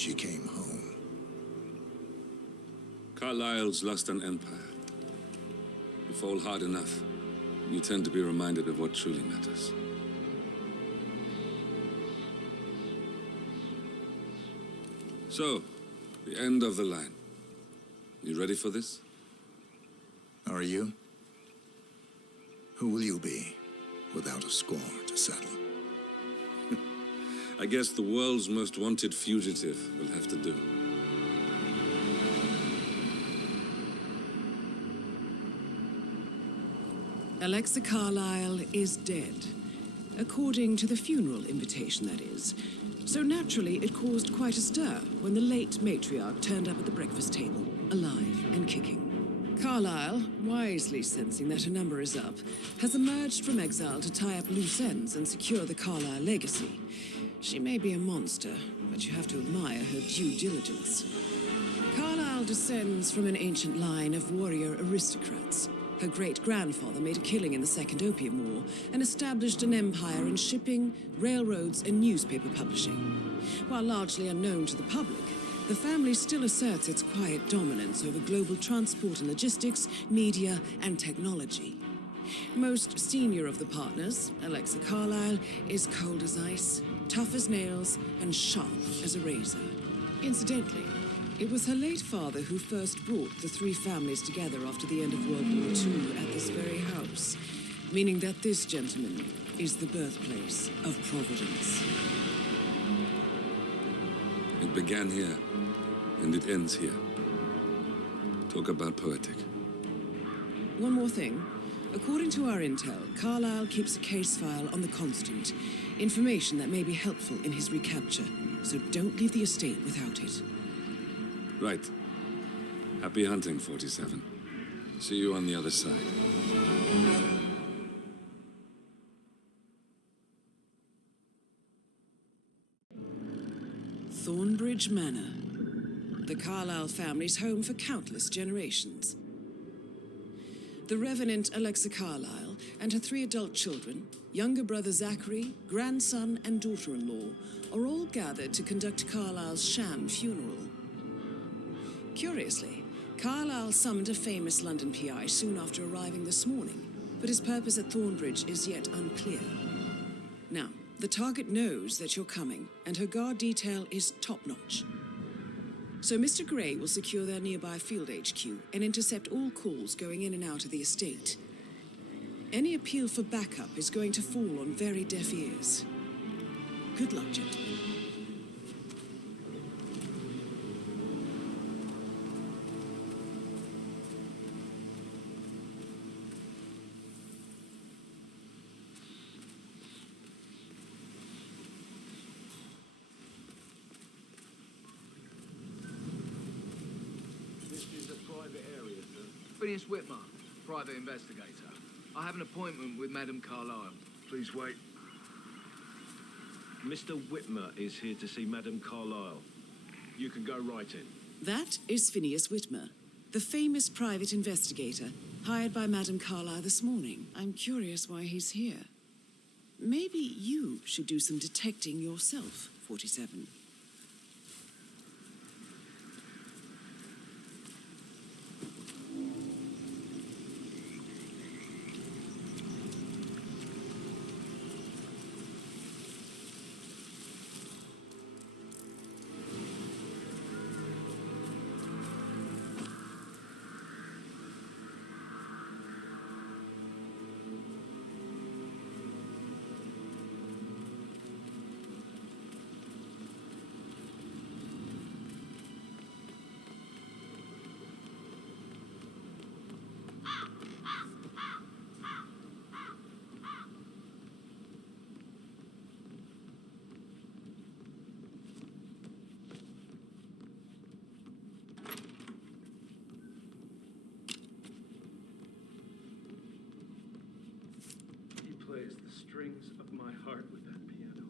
she came home. Carlyle's lost an empire. You fall hard enough, you tend to be reminded of what truly matters. So, the end of the line. You ready for this? Are you? Who will you be, without a score to settle? I guess the world's most wanted fugitive will have to do. Alexa Carlyle is dead. According to the funeral invitation, that is. So naturally, it caused quite a stir when the late matriarch turned up at the breakfast table, alive and kicking. Carlyle, wisely sensing that her number is up, has emerged from exile to tie up loose ends and secure the Carlyle legacy. She may be a monster, but you have to admire her due diligence. Carlyle descends from an ancient line of warrior aristocrats. Her great-grandfather made a killing in the Second Opium War and established an empire in shipping, railroads, and newspaper publishing. While largely unknown to the public, the family still asserts its quiet dominance over global transport and logistics, media, and technology. Most senior of the partners, Alexa Carlyle, is cold as ice, tough as nails, and sharp as a razor. Incidentally, it was her late father who first brought the three families together after the end of World War II at this very house, meaning that this gentleman is the birthplace of Providence. It began here, and it ends here. Talk about poetic. One more thing. According to our intel, Carlyle keeps a case file on the Constant, information that may be helpful in his recapture, so don't leave the estate without it. Right. Happy hunting, 47. See you on the other side. Thornbridge Manor. The Carlyle family's home for countless generations. The Revenant Alexa Carlyle and her 3 adult children, younger brother Zachary, grandson, and daughter-in-law, are all gathered to conduct Carlyle's sham funeral. Curiously, Carlyle summoned a famous London PI soon after arriving this morning, but his purpose at Thornbridge is yet unclear. Now, the target knows that you're coming, and her guard detail is top-notch. So Mr. Gray will secure their nearby field HQ and intercept all calls going in and out of the estate. Any appeal for backup is going to fall on very deaf ears. Good luck, gentlemen. Phineas Whitmer, private investigator. I have an appointment with Madame Carlyle. Please wait. Mr. Whitmer is here to see Madame Carlyle. You can go right in. That is Phineas Whitmer, the famous private investigator hired by Madame Carlyle this morning. I'm curious why he's here. Maybe you should do some detecting yourself, 47. Plays the strings of my heart with that piano.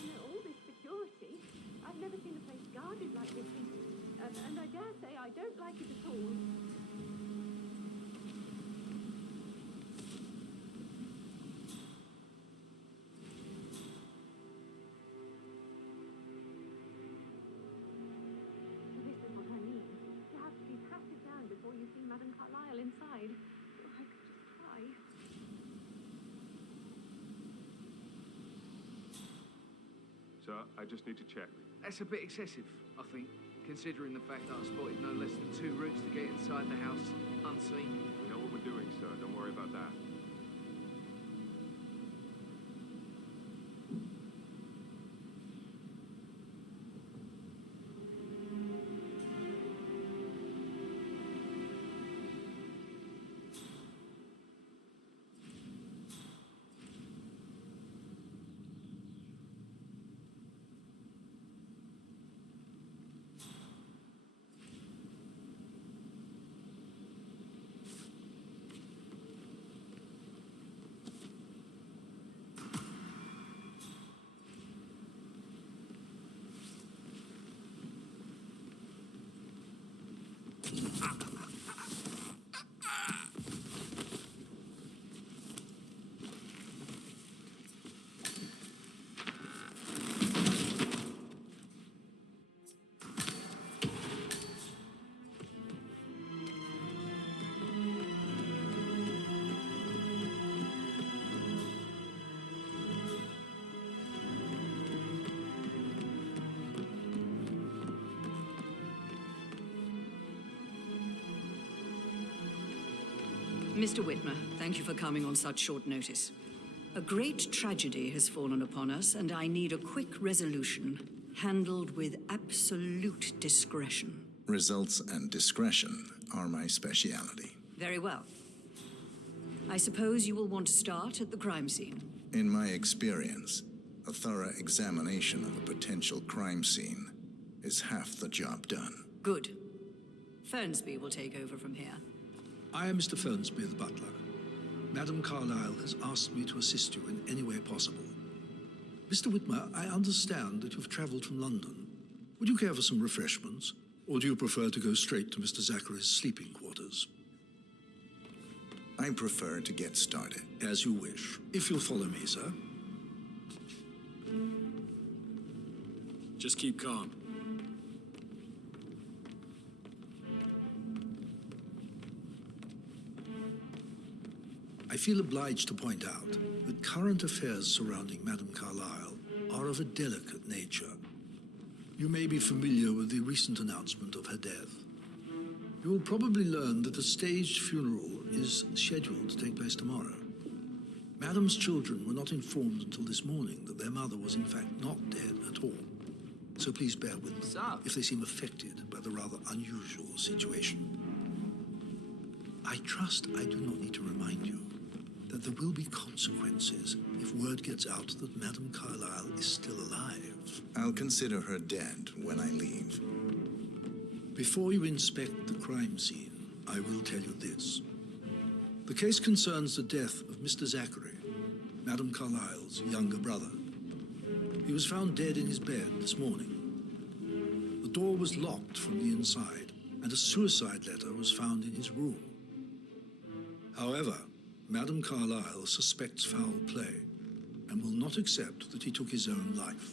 You know, all this security, I've never don't like it at all. This is what I mean. You have to be patted down before you see Madame Carlyle inside. I could just cry. Sir, I just need to check. That's a bit excessive, I think, considering the fact that I spotted no less than 2 routes to get inside the house unseen. We know what we're doing, sir. Don't worry about that. Mr. Whitmer, thank you for coming on such short notice. A great tragedy has fallen upon us, and I need a quick resolution, handled with absolute discretion. Results and discretion are my speciality. Very well. I suppose you will want to start at the crime scene. In my experience, a thorough examination of a potential crime scene is half the job done. Good. Fernsby will take over from here. I am Mr. Fernsby, the butler. Madame Carlyle has asked me to assist you in any way possible. Mr. Whitmer, I understand that you've travelled from London. Would you care for some refreshments, or do you prefer to go straight to Mr. Zachary's sleeping quarters? I prefer to get started. As you wish. If you'll follow me, sir. Just keep calm. I feel obliged to point out that current affairs surrounding Madame Carlyle are of a delicate nature. You may be familiar with the recent announcement of her death. You will probably learn that a staged funeral is scheduled to take place tomorrow. Madame's children were not informed until this morning that their mother was in fact not dead at all. So please bear with them if they seem affected by the rather unusual situation. I trust I do not need to remind you that there will be consequences if word gets out that Madame Carlyle is still alive. I'll consider her dead when I leave. Before you inspect the crime scene, I will tell you this. The case concerns the death of Mr. Zachary, Madame Carlyle's younger brother. He was found dead in his bed this morning. The door was locked from the inside, and a suicide letter was found in his room. However, Madame Carlyle suspects foul play and will not accept that he took his own life.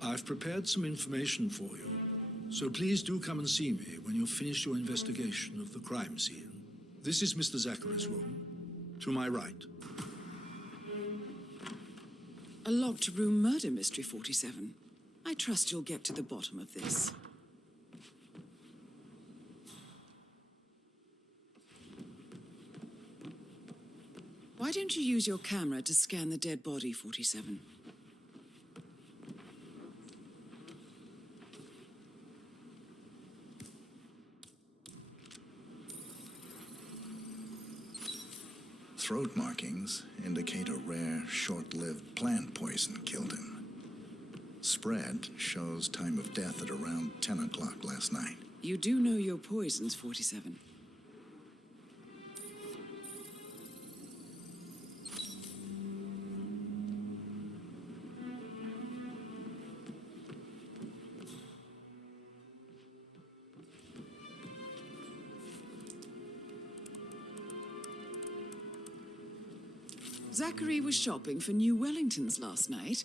I've prepared some information for you, so please do come and see me when you've finished your investigation of the crime scene. This is Mr. Zachary's room, to my right. A locked room murder mystery, 47. I trust you'll get to the bottom of this. Why don't you use your camera to scan the dead body, 47? Throat markings indicate a rare, short-lived plant poison killed him. Spread shows time of death at around 10 o'clock last night. You do know your poisons, 47. Zachary was shopping for new Wellingtons last night.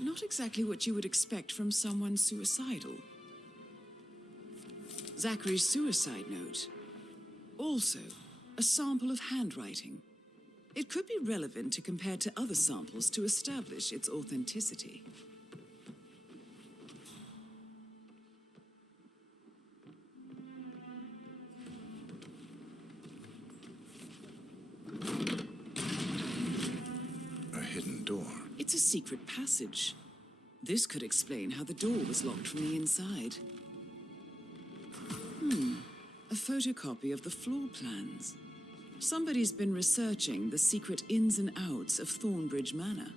Not exactly what you would expect from someone suicidal. Zachary's suicide note. Also, a sample of handwriting. It could be relevant to compare to other samples to establish its authenticity. A hidden door. It's a secret passage. This could explain how the door was locked from the inside. A photocopy of the floor plans. Somebody's been researching the secret ins and outs of Thornbridge Manor.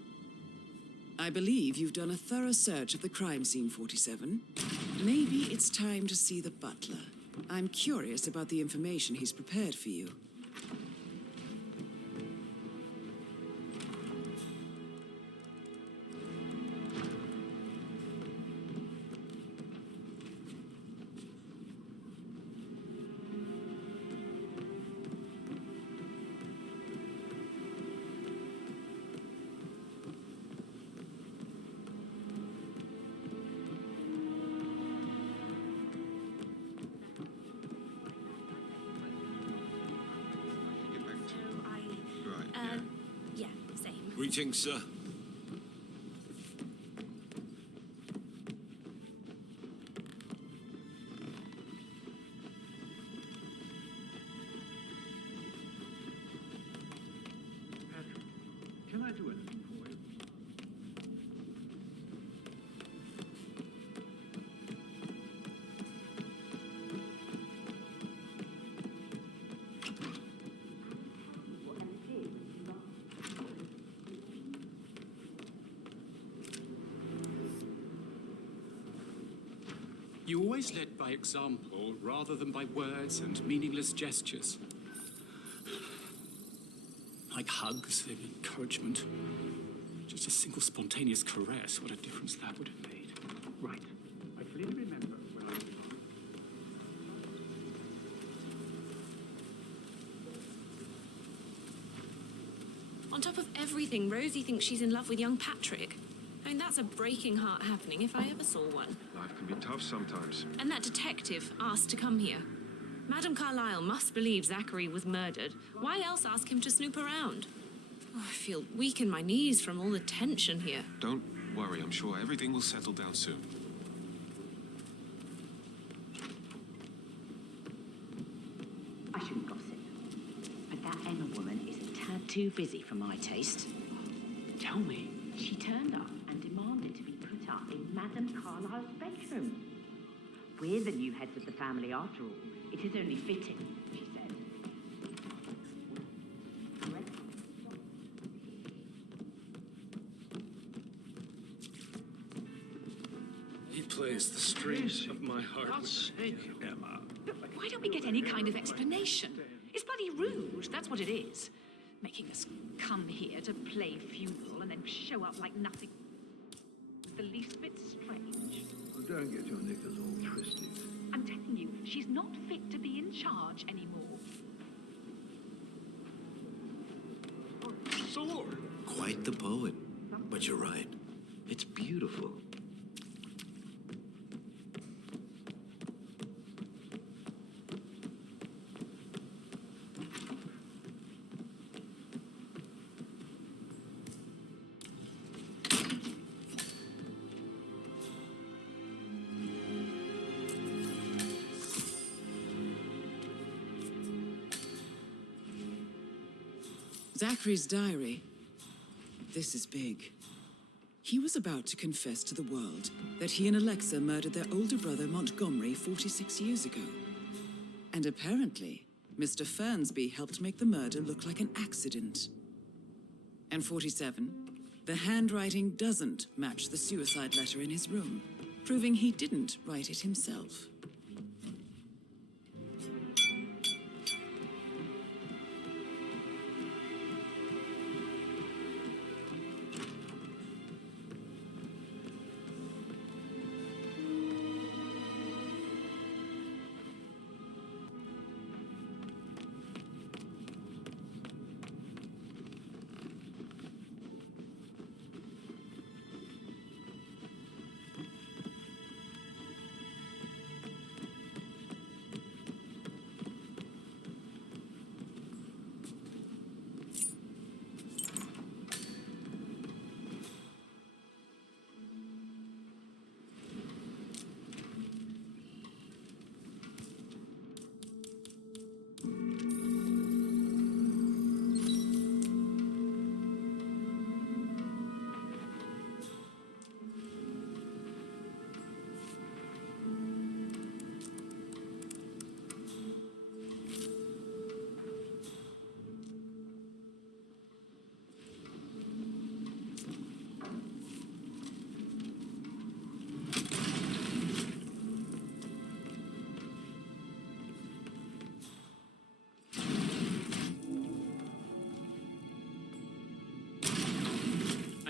I believe you've done a thorough search of the crime scene, 47. Maybe it's time to see the butler. I'm curious about the information he's prepared for you. Yeah, same. Greetings, sir. Patrick, can I do anything for you? You always led by example rather than by words and meaningless gestures. Like hugs and encouragement. Just a single spontaneous caress, what a difference that would have made. Right. I clearly remember when I was young. On top of everything, Rosie thinks she's in love with young Patrick. I mean, that's a breaking heart happening if I ever saw one. Life can be tough sometimes. And that detective asked to come here. Madame Carlyle must believe Zachary was murdered. Why else ask him to snoop around? Oh, I feel weak in my knees from all the tension here. Don't worry, I'm sure everything will settle down soon. I shouldn't gossip, but that Emma woman is a tad too busy for my taste. Tell me. She turned up and demanded to be put up in Madame Carlyle's bedroom. We're the new heads of the family after all. It is only fitting, she said. He plays the strings of my heart. God's sake, Emma. Why don't we get any kind of explanation? It's bloody rude, that's what it is. Making us come here to play funeral and then show up like nothing. The least bit strange. Well, don't get your knickers all twisted. I'm telling you, she's not fit to be in charge anymore. Sword! Quite the poet. But you're right. It's beautiful. Zachary's diary. This is big. He was about to confess to the world that he and Alexa murdered their older brother Montgomery 46 years ago. And apparently, Mr. Fernsby helped make the murder look like an accident. And 47, the handwriting doesn't match the suicide letter in his room, proving he didn't write it himself.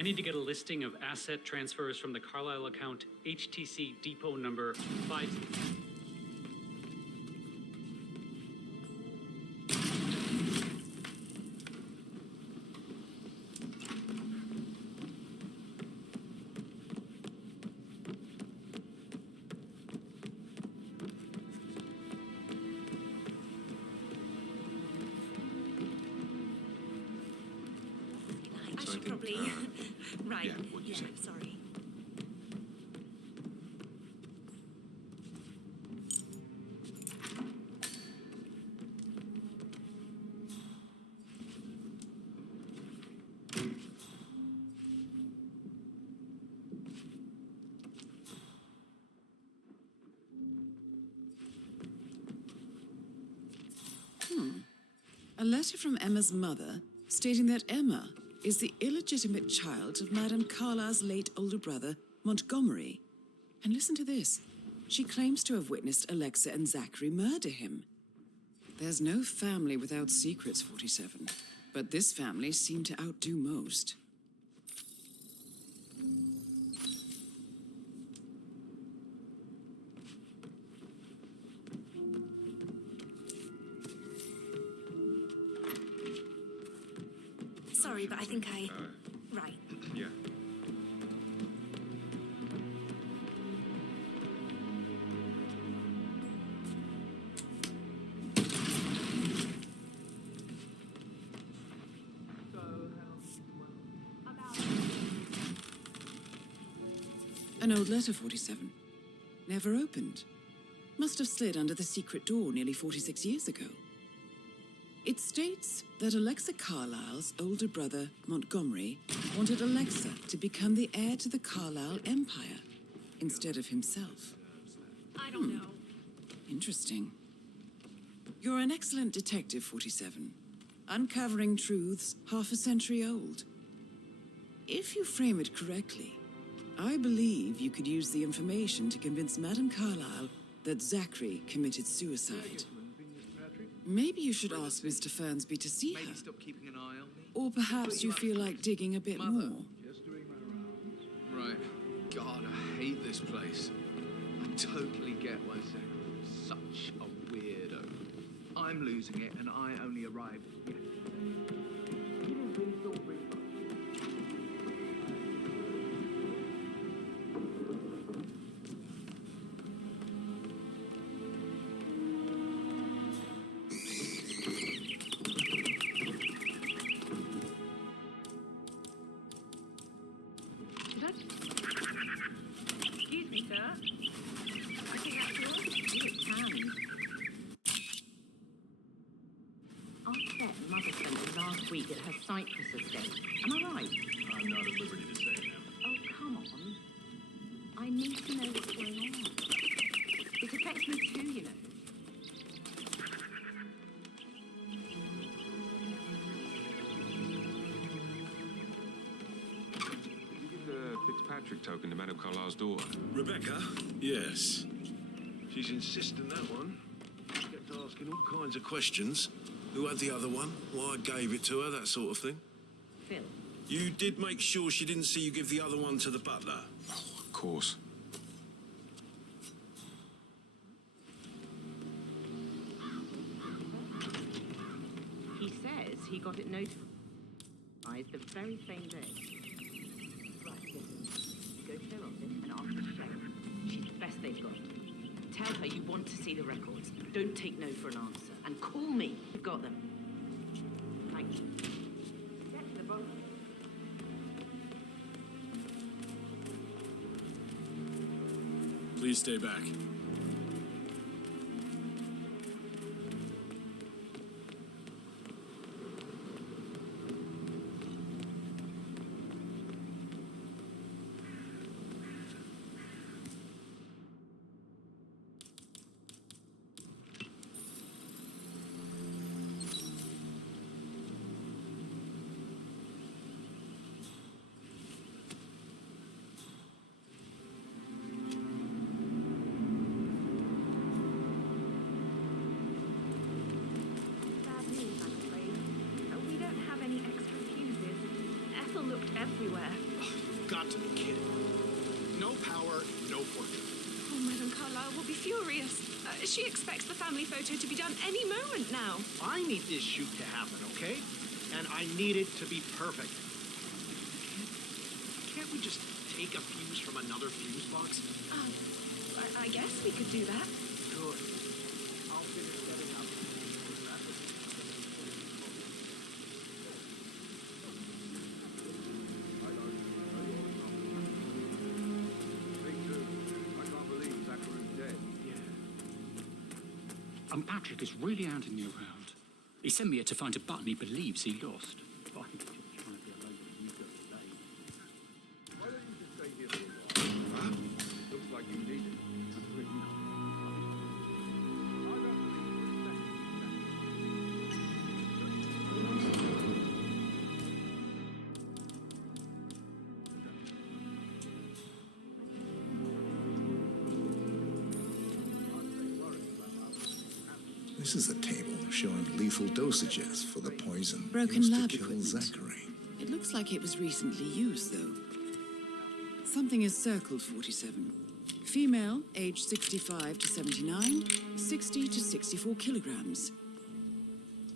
I need to get a listing of asset transfers from the Carlisle account HTC depot number 5. I should probably... right. Yeah, what you said. Sorry. A letter from Emma's mother stating that Emma is the illegitimate child of Madame Carlisle's late older brother, Montgomery. And listen to this. She claims to have witnessed Alexa and Zachary murder him. There's no family without secrets, 47. But this family seemed to outdo most. Sorry, but I think I... right. Yeah. An old letter, 47. Never opened. Must have slid under the secret door nearly 46 years ago. It states that Alexa Carlisle's older brother, Montgomery, wanted Alexa to become the heir to the Carlisle Empire instead of himself. I don't know. Interesting. You're an excellent detective, 47. Uncovering truths half a century old. If you frame it correctly, I believe you could use the information to convince Madame Carlisle that Zachary committed suicide. Maybe you should ask Mr. Fernsby to see her. Maybe stop keeping an eye on me. Or perhaps you feel like digging a bit more. Just doing my rounds. Right. God, I hate this place. I totally get why Zachary was such a weirdo. I'm losing it, and I only arrived yet. He didn't really thought very much. Excuse me, sir. I think that's yours. It's Pam. I bet Mother spent the last week at her Cyprus estate. Am I right? I'm not at liberty to say it now. Oh, come on. I need to know what's going on. It affects me too, you know. Fitzpatrick token to Madame Carlisle's daughter. Rebecca? Yes. She's insisting that one. She kept asking all kinds of questions. Who had the other one? Why I gave it to her, that sort of thing. Phil. You did make sure she didn't see you give the other one to the butler? Oh, of course. He says he got it notified the very same day. Right, listen. You go to their office and ask for Sharon. She's the best they've got. Tell her you want to see the records. Don't take no for an answer. And call me. You've got them. Thank you. Get to the bottom. Please stay back. Bad news, I'm afraid. We don't have any extra fuses. Ethel looked everywhere. got to be kidding. No power, no portrait. Oh, Madame Carlyle will be furious. She expects the family photo to be done any moment now. I need this shoot to happen, okay? And I need it to be perfect. Can't we just take a fuse from another fuse box? I guess we could do that. Good. I'll finish setting up. Patrick is really hounding me around. He sent me here to find a button he believes he lost. But I think he's just trying to be alone with you today. Why don't you just stay here for a while? Huh? Looks like you need it. This is a table showing lethal dosages for the poison Broken used lab to kill equipment. Zachary. It looks like it was recently used, though. Something is circled 47. Female, age 65 to 79, 60 to 64 kilograms.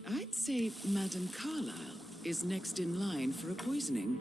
I'd say Madame Carlyle is next in line for a poisoning.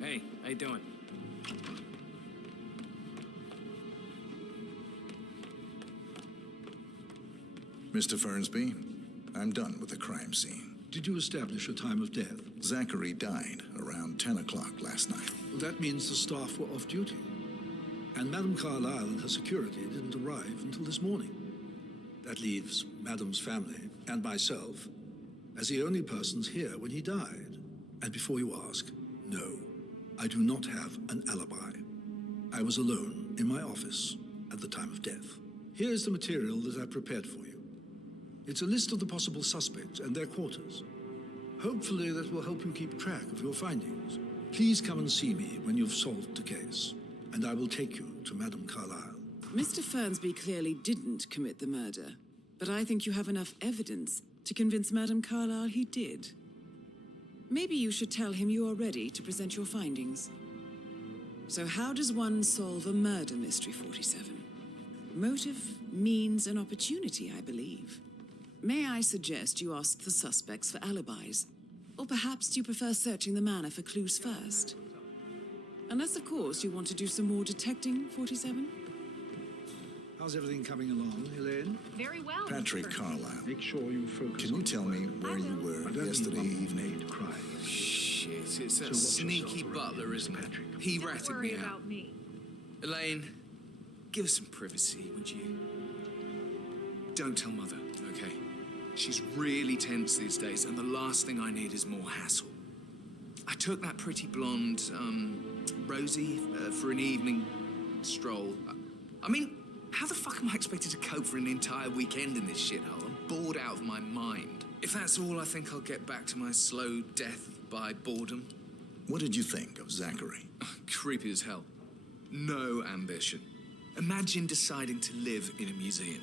Hey, how you doing? Mr. Fernsby, I'm done with the crime scene. Did you establish a time of death? Zachary died around 10 o'clock last night. Well, that means the staff were off duty. And Madame Carlyle and her security didn't arrive until this morning. That leaves Madame's family and myself as the only persons here when he died. And before you ask, no, I do not have an alibi. I was alone in my office at the time of death. Here's the material that I prepared for you. It's a list of the possible suspects and their quarters. Hopefully that will help you keep track of your findings. Please come and see me when you've solved the case, and I will take you to Madame Carlyle. Mr. Fernsby clearly didn't commit the murder, but I think you have enough evidence to convince Madame Carlyle he did. Maybe you should tell him you are ready to present your findings. So how does one solve a murder mystery, 47? Motive, means, and opportunity, I believe. May I suggest you ask the suspects for alibis? Or perhaps do you prefer searching the manor for clues first? Unless, of course, you want to do some more detecting, 47? How's everything coming along, Elaine? Very well. Patrick Carlyle. Make sure you focus. Can you tell me where you were yesterday evening? Shit, it's that So what's your sneaky story, butler, isn't it? Patrick? He Don't ratted worry me out. about me. Elaine, give us some privacy, would you? Don't tell Mother, okay? She's really tense these days, and the last thing I need is more hassle. I took that pretty blonde, Rosie, for an evening stroll. I mean, how the fuck am I expected to cope for an entire weekend in this shithole? I'm bored out of my mind. If that's all, I think I'll get back to my slow death by boredom. What did you think of Zachary? Creepy as hell. No ambition. Imagine deciding to live in a museum.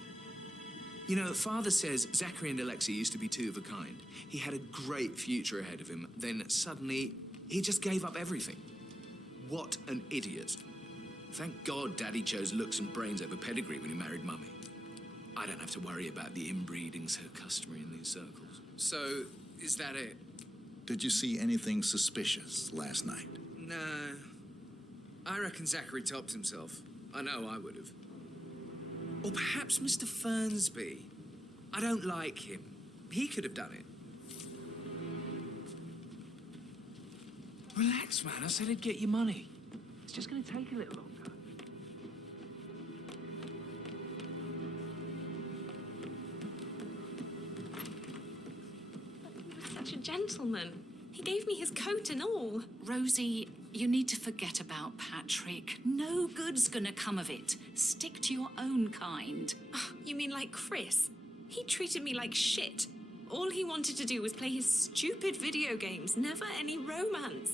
You know, Father says Zachary and Alexia used to be two of a kind. He had a great future ahead of him. Then suddenly, he just gave up everything. What an idiot. Thank God Daddy chose looks and brains over pedigree when he married Mummy. I don't have to worry about the inbreeding so customary in these circles. So, is that it? Did you see anything suspicious last night? No. I reckon Zachary topped himself. I know I would have. Or perhaps Mr. Fernsby. I don't like him. He could have done it. Relax, man. I said I'd get you money. It's just going to take a little longer. gentleman. He gave me his coat and all. Rosie, you need to forget about Patrick. No good's gonna come of it. Stick to your own kind. Oh, you mean like Chris? He treated me like shit. All he wanted to do was play his stupid video games, never any romance.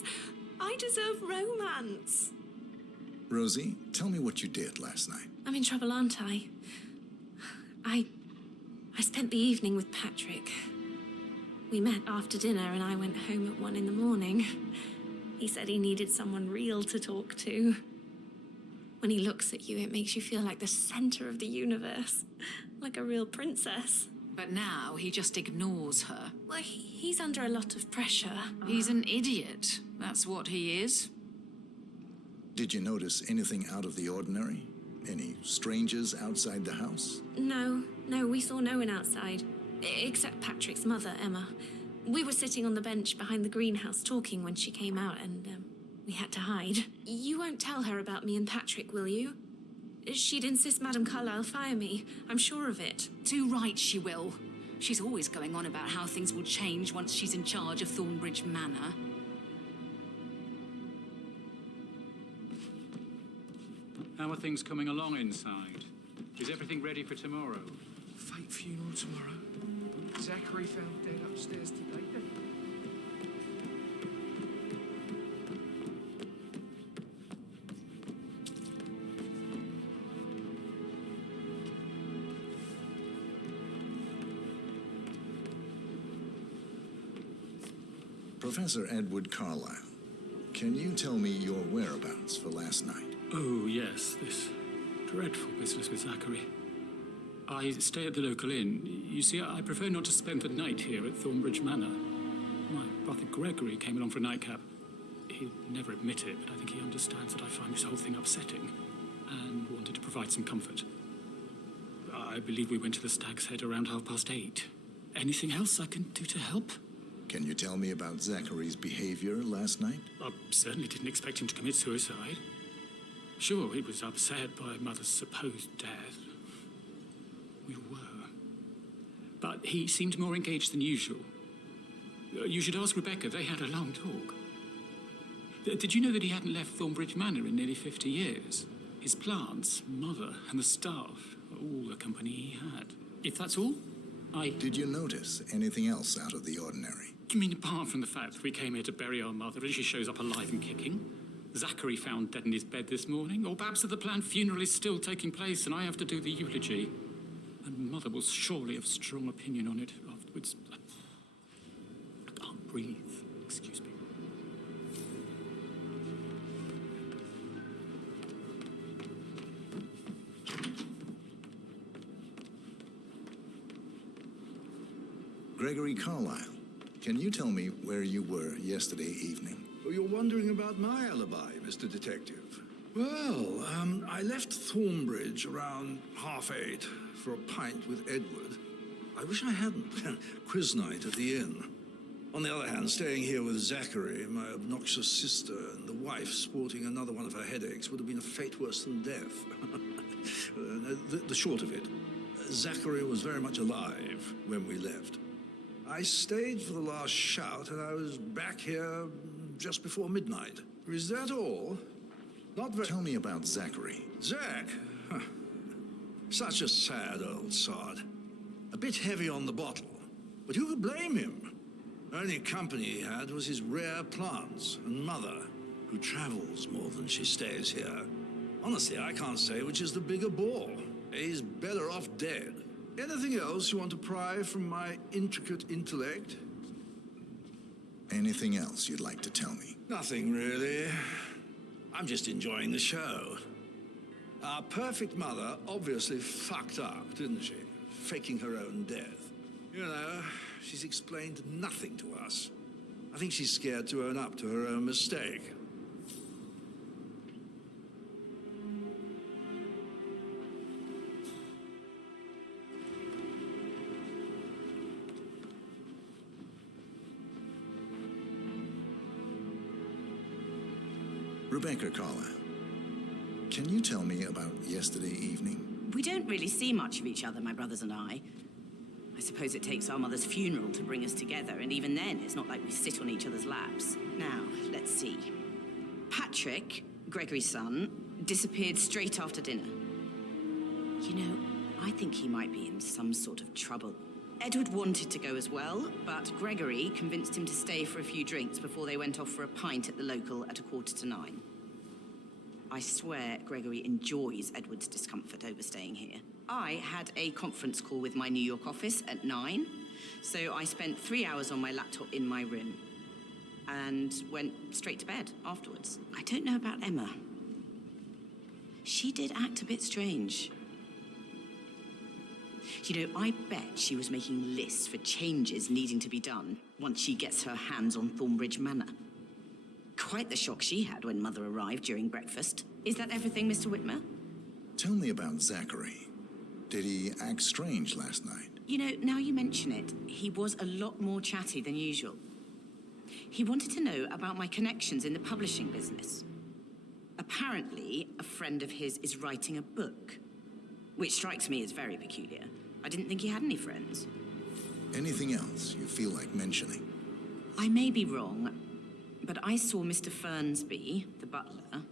I deserve romance. Rosie, tell me what you did last night. I'm in trouble, aren't I? I spent the evening with Patrick. We met after dinner and I went home at 1 in the morning. He said he needed someone real to talk to. When he looks at you, it makes you feel like the center of the universe. Like a real princess. But now he just ignores her. Well, he's under a lot of pressure. He's an idiot. That's what he is. Did you notice anything out of the ordinary? Any strangers outside the house? No, we saw no one outside. Except Patrick's mother, Emma. We were sitting on the bench behind the greenhouse talking when she came out and we had to hide. You won't tell her about me and Patrick, will you? She'd insist Madame Carlyle fire me. I'm sure of it. Too right she will. She's always going on about how things will change once she's in charge of Thornbridge Manor. How are things coming along inside? Is everything ready for tomorrow? Fake funeral tomorrow. Zachary found dead upstairs today. Professor Edward Carlyle, can you tell me your whereabouts for last night? Oh, yes, this dreadful business with Zachary. I stay at the local inn. You see, I prefer not to spend the night here at Thornbridge Manor. My brother Gregory came along for a nightcap. He'll never admit it, but I think he understands that I find this whole thing upsetting and wanted to provide some comfort. I believe we went to the Stag's Head around 8:30. Anything else I can do to help? Can you tell me about Zachary's behavior last night? I certainly didn't expect him to commit suicide. Sure, he was upset by Mother's supposed death. We were. But he seemed more engaged than usual. You should ask Rebecca. They had a long talk. Did you know that he hadn't left Thornbridge Manor in nearly 50 years? His plants, Mother, and the staff, all the company he had. If that's all, Did you notice anything else out of the ordinary? You mean apart from the fact that we came here to bury our mother and she shows up alive and kicking? Zachary found dead in his bed this morning? Or perhaps that the planned funeral is still taking place and I have to do the eulogy? And Mother will surely have strong opinion on it afterwards. I can't breathe. Excuse me. Gregory Carlyle, can you tell me where you were yesterday evening? Oh, you're wondering about my alibi, Mr. Detective. Well, I left Thornbridge around 8:30 for a pint with Edward. I wish I hadn't. Quiz night at the inn. On the other hand, staying here with Zachary, my obnoxious sister, and the wife sporting another one of her headaches would have been a fate worse than death. The short of it, Zachary was very much alive when we left. I stayed for the last shout, and I was back here just before midnight. Is that all? Not very... Tell me about Zachary. Zach? Huh. Such a sad old sod. A bit heavy on the bottle. But who could blame him? Only company he had was his rare plants and Mother, who travels more than she stays here. Honestly, I can't say which is the bigger bore. He's better off dead. Anything else you want to pry from my intricate intellect? Anything else you'd like to tell me? Nothing, really. I'm just enjoying the show. Our perfect mother obviously fucked up, didn't she? Faking her own death. You know, she's explained nothing to us. I think she's scared to own up to her own mistake. Rebecca Carlyle, can you tell me about yesterday evening? We don't really see much of each other, my brothers and I. I suppose it takes our mother's funeral to bring us together, and even then, it's not like we sit on each other's laps. Now, let's see. Patrick, Gregory's son, disappeared straight after dinner. You know, I think he might be in some sort of trouble. Edward wanted to go as well, but Gregory convinced him to stay for a few drinks before they went off for a pint at the local at 8:45. I swear Gregory enjoys Edward's discomfort over staying here. I had a conference call with my New York office at 9, so I spent 3 hours on my laptop in my room and went straight to bed afterwards. I don't know about Emma. She did act a bit strange. You know, I bet she was making lists for changes needing to be done once she gets her hands on Thornbridge Manor. Quite the shock she had when Mother arrived during breakfast. Is that everything, Mr. Whitmer? Tell me about Zachary. Did he act strange last night? You know, now you mention it, he was a lot more chatty than usual. He wanted to know about my connections in the publishing business. Apparently, a friend of his is writing a book, which strikes me as very peculiar. I didn't think he had any friends. Anything else you feel like mentioning? I may be wrong, but I saw Mr. Fernsby, the butler,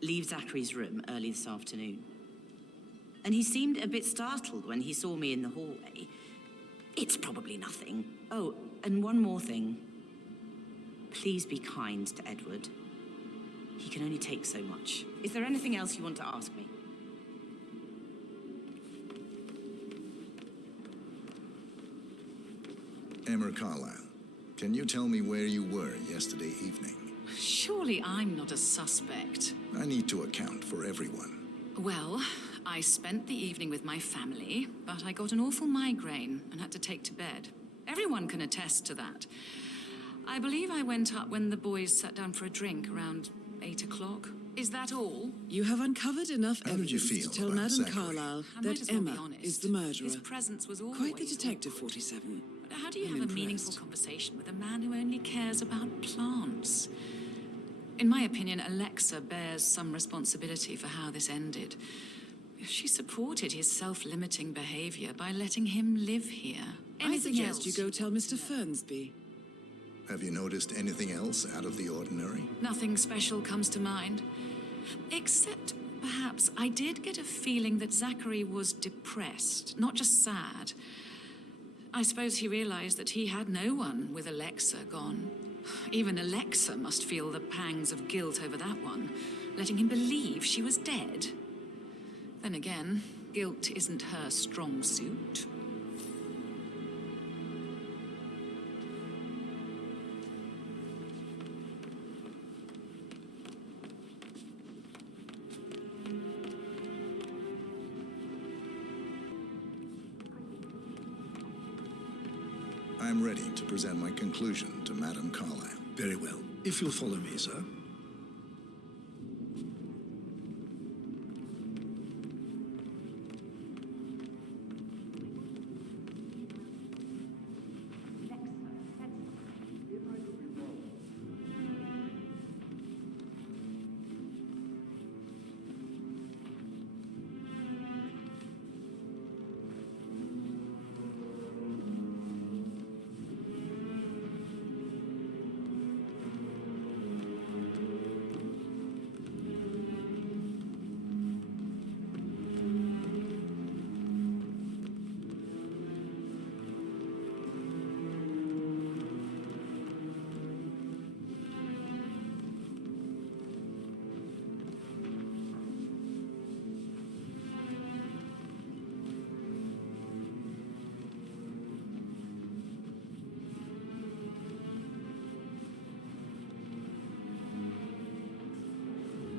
leave Zachary's room early this afternoon. And he seemed a bit startled when he saw me in the hallway. It's probably nothing. Oh, and one more thing. Please be kind to Edward. He can only take so much. Is there anything else you want to ask me? Emma Carlyle, can you tell me where you were yesterday evening? Surely I'm not a suspect. I need to account for everyone. Well, I spent the evening with my family, but I got an awful migraine and had to take to bed. Everyone can attest to that. I believe I went up when the boys sat down for a drink around 8 o'clock. Is that all? You have uncovered enough How did you evidence feel to tell about Madame Zachary? Carlyle I might that as well be Emma honest. is the murderer. His presence was always Quite the detective, 47. But how do you I'm have a meaningful impressed. conversation with a man who only cares about plants? In my opinion, Alexa bears some responsibility for how this ended. She supported his self-limiting behavior by letting him live here. I suggest you go tell Mr. Fernsby. Have you noticed anything else out of the ordinary? Nothing special comes to mind. Except, perhaps, I did get a feeling that Zachary was depressed, not just sad. I suppose he realized that he had no one with Alexa gone. Even Alexa must feel the pangs of guilt over that one, letting him believe she was dead. Then again, guilt isn't her strong suit. I'm ready to present my conclusion to Madame Carlyle. Very well. If you'll follow me, sir.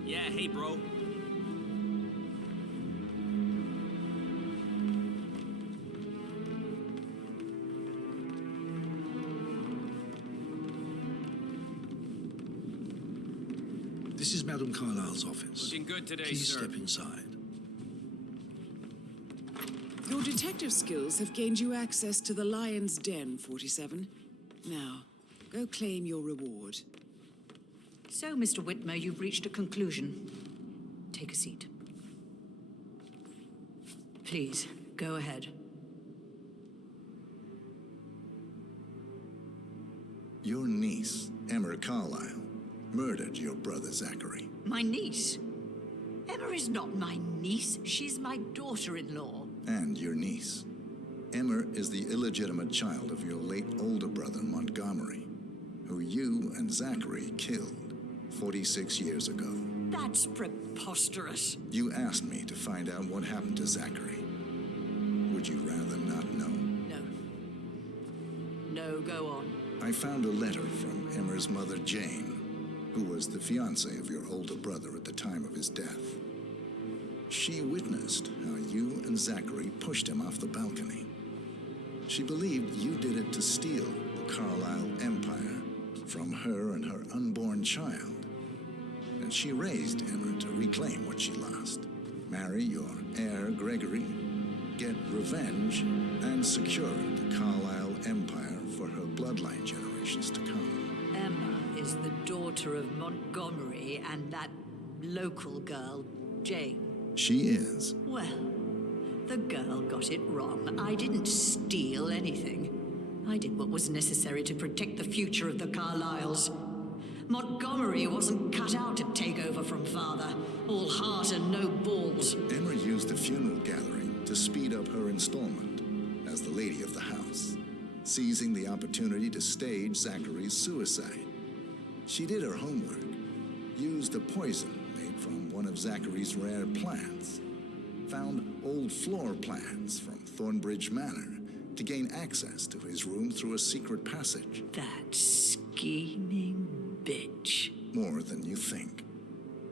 Yeah, hey, bro. This is Madame Carlyle's office. Looking good today, Please sir. step inside. Your detective skills have gained you access to the Lion's Den, 47. Now, go claim your reward. So, Mr. Whitmer, you've reached a conclusion. Take a seat. Please, go ahead. Your niece, Emma Carlyle, murdered your brother Zachary. My niece? Emma is not my niece. She's my daughter-in-law. And your niece. Emma is the illegitimate child of your late older brother Montgomery, who you and Zachary killed 46 years ago. That's preposterous. You asked me to find out what happened to Zachary. Would you rather not know? No. No, go on. I found a letter from Emma's mother, Jane, who was the fiancée of your older brother at the time of his death. She witnessed how you and Zachary pushed him off the balcony. She believed you did it to steal the Carlyle empire from her and her unborn child. And she raised Emma to reclaim what she lost. Marry your heir, Gregory, get revenge, and secure the Carlyle empire for her bloodline generations to come. Emma is the daughter of Montgomery and that local girl, Jane. She is. Well, the girl got it wrong. I didn't steal anything. I did what was necessary to protect the future of the Carlyles. Montgomery wasn't cut out to take over from father. All heart and no balls. Emma used the funeral gathering to speed up her installment as the lady of the house, seizing the opportunity to stage Zachary's suicide. She did her homework, used a poison made from one of Zachary's rare plants, found old floor plans from Thornbridge Manor to gain access to his room through a secret passage. That scheming bitch. More than you think.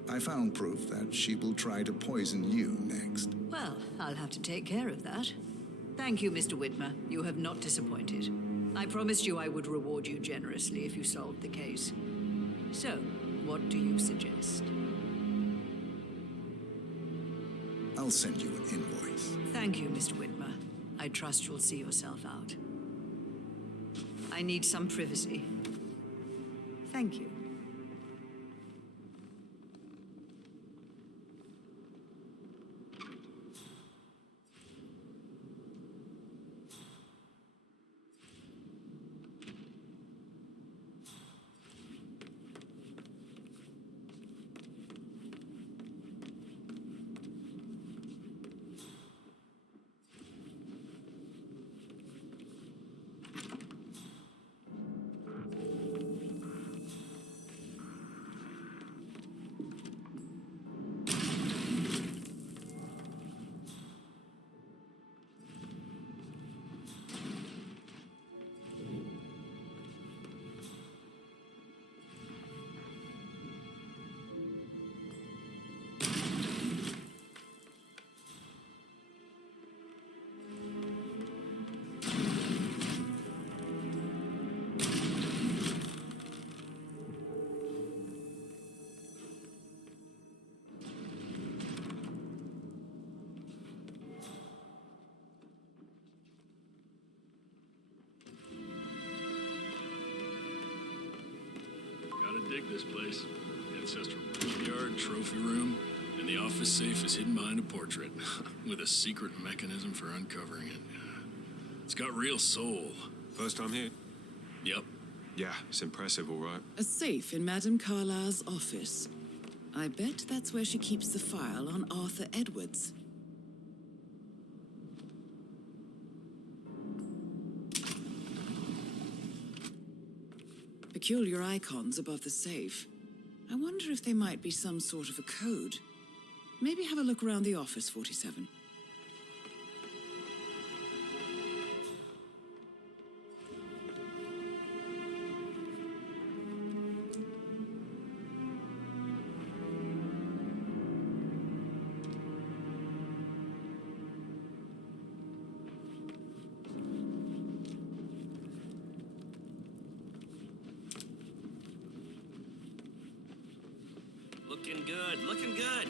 I found proof that she will try to poison you next. Well, I'll have to take care of that. Thank you, Mr. Whitmer. You have not disappointed. I promised you I would reward you generously if you solved the case. So, what do you suggest? I'll send you an invoice. Thank you, Mr. Whitmer. I trust you'll see yourself out. I need some privacy. Thank you. Dig this place. Ancestral graveyard, trophy room, and the office safe is hidden behind a portrait with a secret mechanism for uncovering it. It's got real soul. First time here? Yep. Yeah, it's impressive, all right. A safe in Madame Carlyle's office. I bet that's where she keeps the file on Arthur Edwards. Peculiar icons above the safe. I wonder if there might be some sort of a code. Maybe have a look around the office, 47. Looking good, looking good.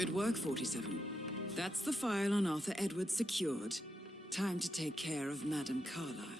Good work, 47. That's the file on Arthur Edwards secured. Time to take care of Madame Carlyle.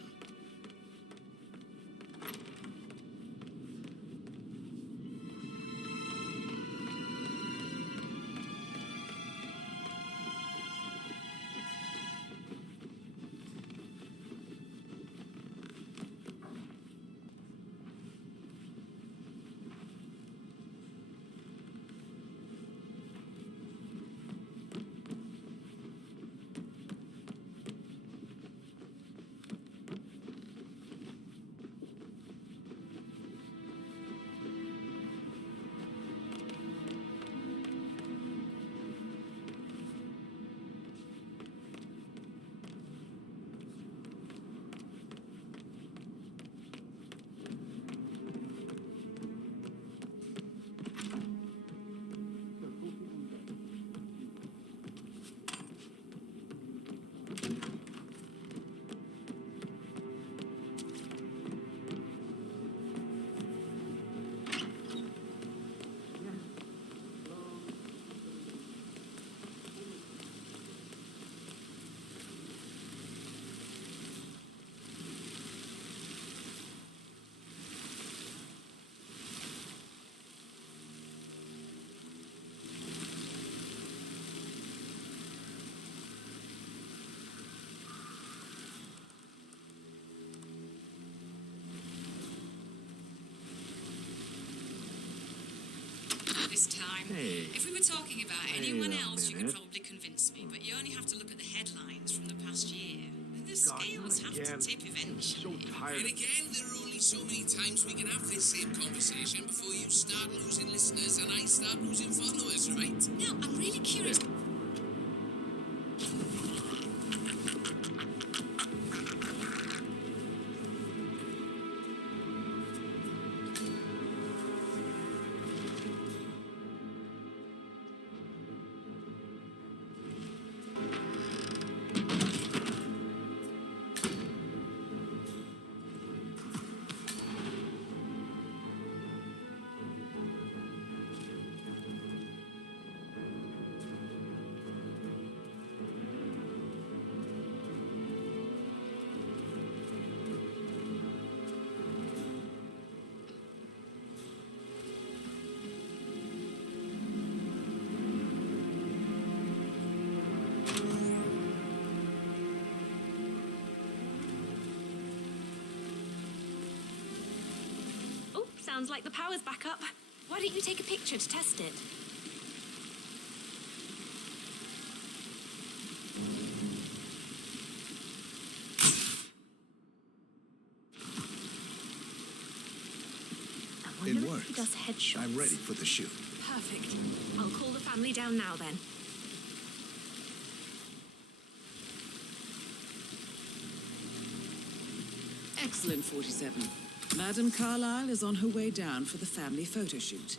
This time. Hey. If we were talking about anyone else, you could probably convince me, but you only have to look at the headlines from the past year. The scales have to tip eventually. And again, there are only so many times we can have this same conversation before you start losing listeners and I start losing followers, right? No, I'm really curious. Sounds like the power's back up. Why don't you take a picture to test it? It works. He does headshots. I'm ready for the shoot. Perfect. I'll call the family down now then. Excellent, 47. Madame Carlyle is on her way down for the family photo shoot.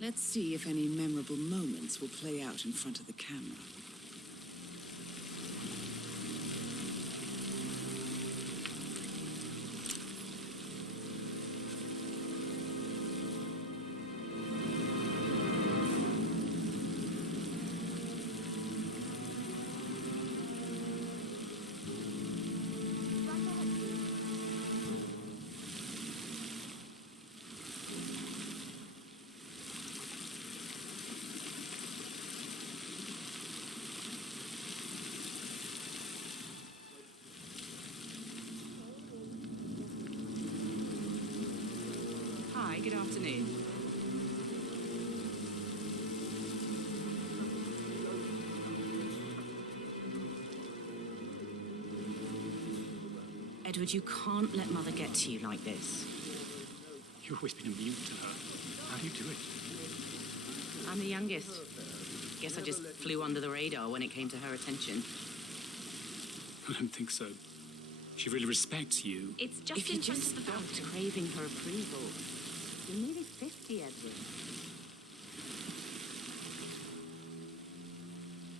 Let's see if any memorable moments will play out in front of the camera. Hi, good afternoon. Edward, you can't let Mother get to you like this. You've always been immune to her. How do you do it? I'm the youngest. Guess I just flew under the radar when it came to her attention. I don't think so. She really respects you. It's just If you in front just of the stopped fountain. craving her approval. You're nearly 50, Edward.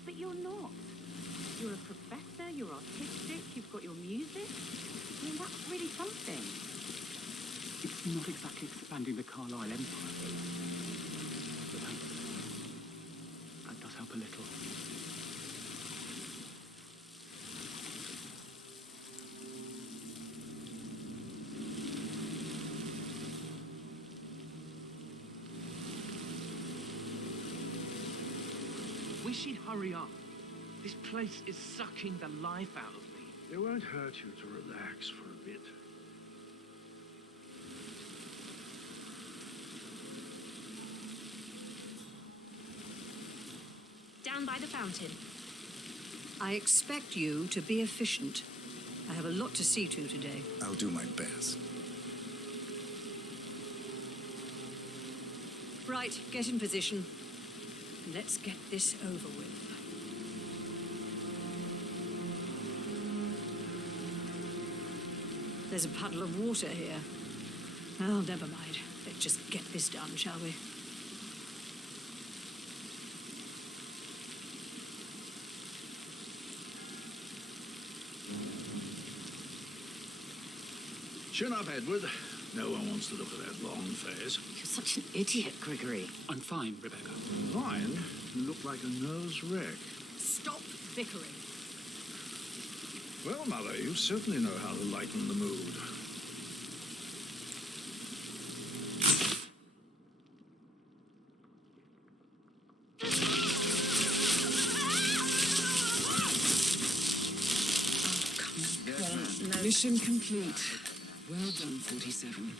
But you're not. You're a professor, you're artistic, you've got your music. I mean, that's really something. It's not exactly expanding the Carlisle Empire. But that does up a little. Wish he'd hurry up. This place is sucking the life out of me. It won't hurt you to relax for a bit. Down by the fountain. I expect you to be efficient. I have a lot to see to today. I'll do my best. Right, get in position. Let's get this over with. There's a puddle of water here. Oh, never mind. Let's just get this done, shall we? Chin up, Edward. No one wants to look at that long face. You're such an idiot, Gregory. I'm fine, Rebecca. Fine? You look like a nervous wreck. Stop bickering. Well, Mother, you certainly know how to lighten the mood. Mission complete. Well done, 47.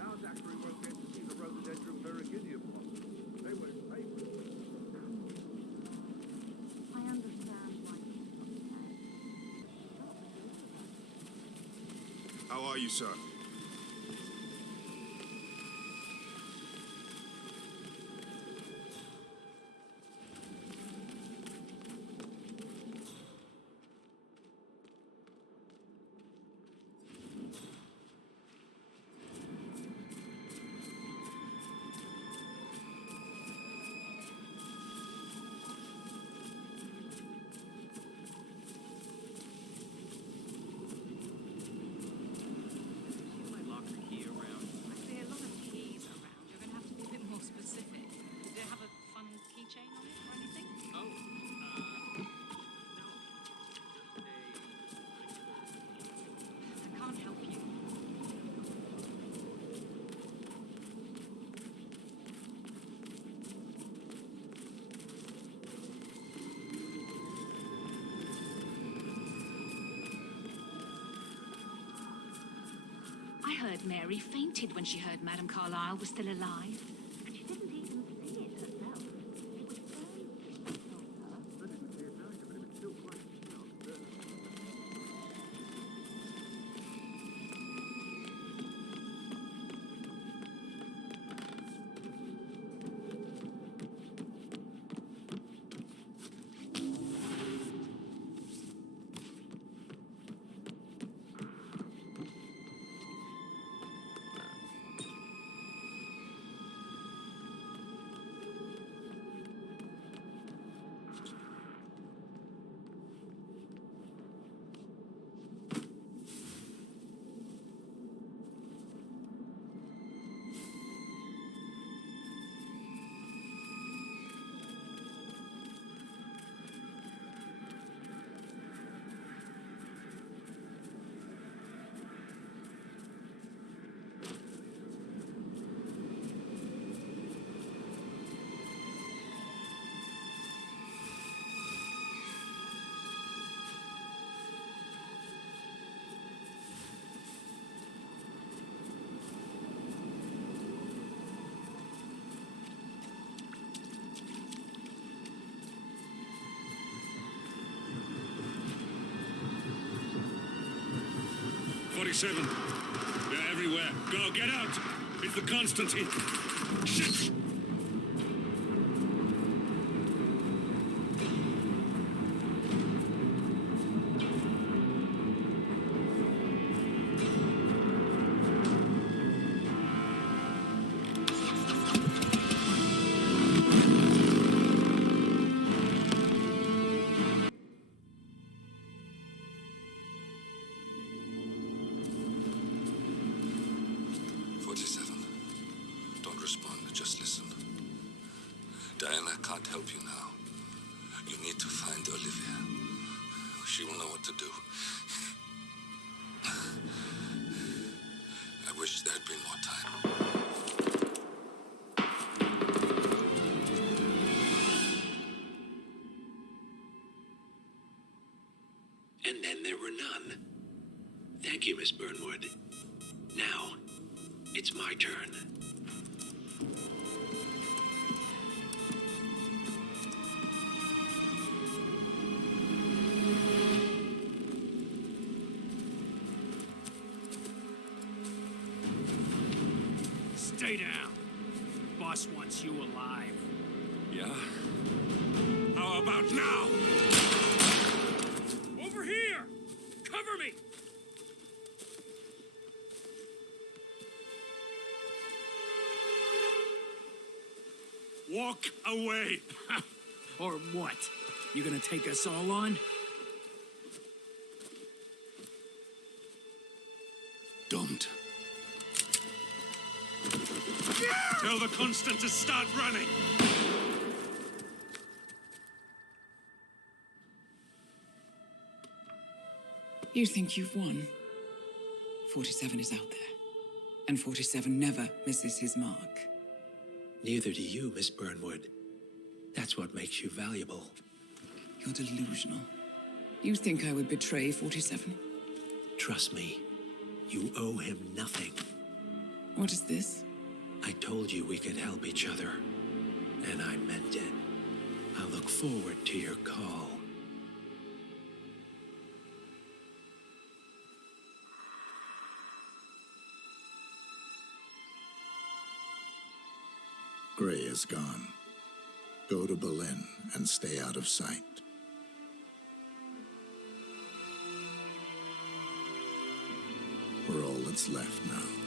Now Zachary won't get to see the rhododendron viridium blossom. They won't pay for it. I understand why How are you, sir? said Mary fainted when she heard Madame Carlyle was still alive. And she didn't even see it herself. It was Bernwood who told her. '47. They're everywhere. Go, get out! It's the Constantine. Shit! Diana can't help you now. You need to find Olivia. She will know what to do. I wish there had been more time. And then there were none. Thank you, Miss Burnwood. Now, it's my turn. Stay down. Boss wants you alive. Yeah? How about now? Over here! Cover me! Walk away! Or what? You gonna take us all on? Don't. Tell the Constant to start running! You think you've won? 47 is out there. And 47 never misses his mark. Neither do you, Miss Burnwood. That's what makes you valuable. You're delusional. You think I would betray 47? Trust me, you owe him nothing. What is this? I told you we could help each other, and I meant it. I'll look forward to your call. Gray is gone. Go to Berlin and stay out of sight. We're all that's left now.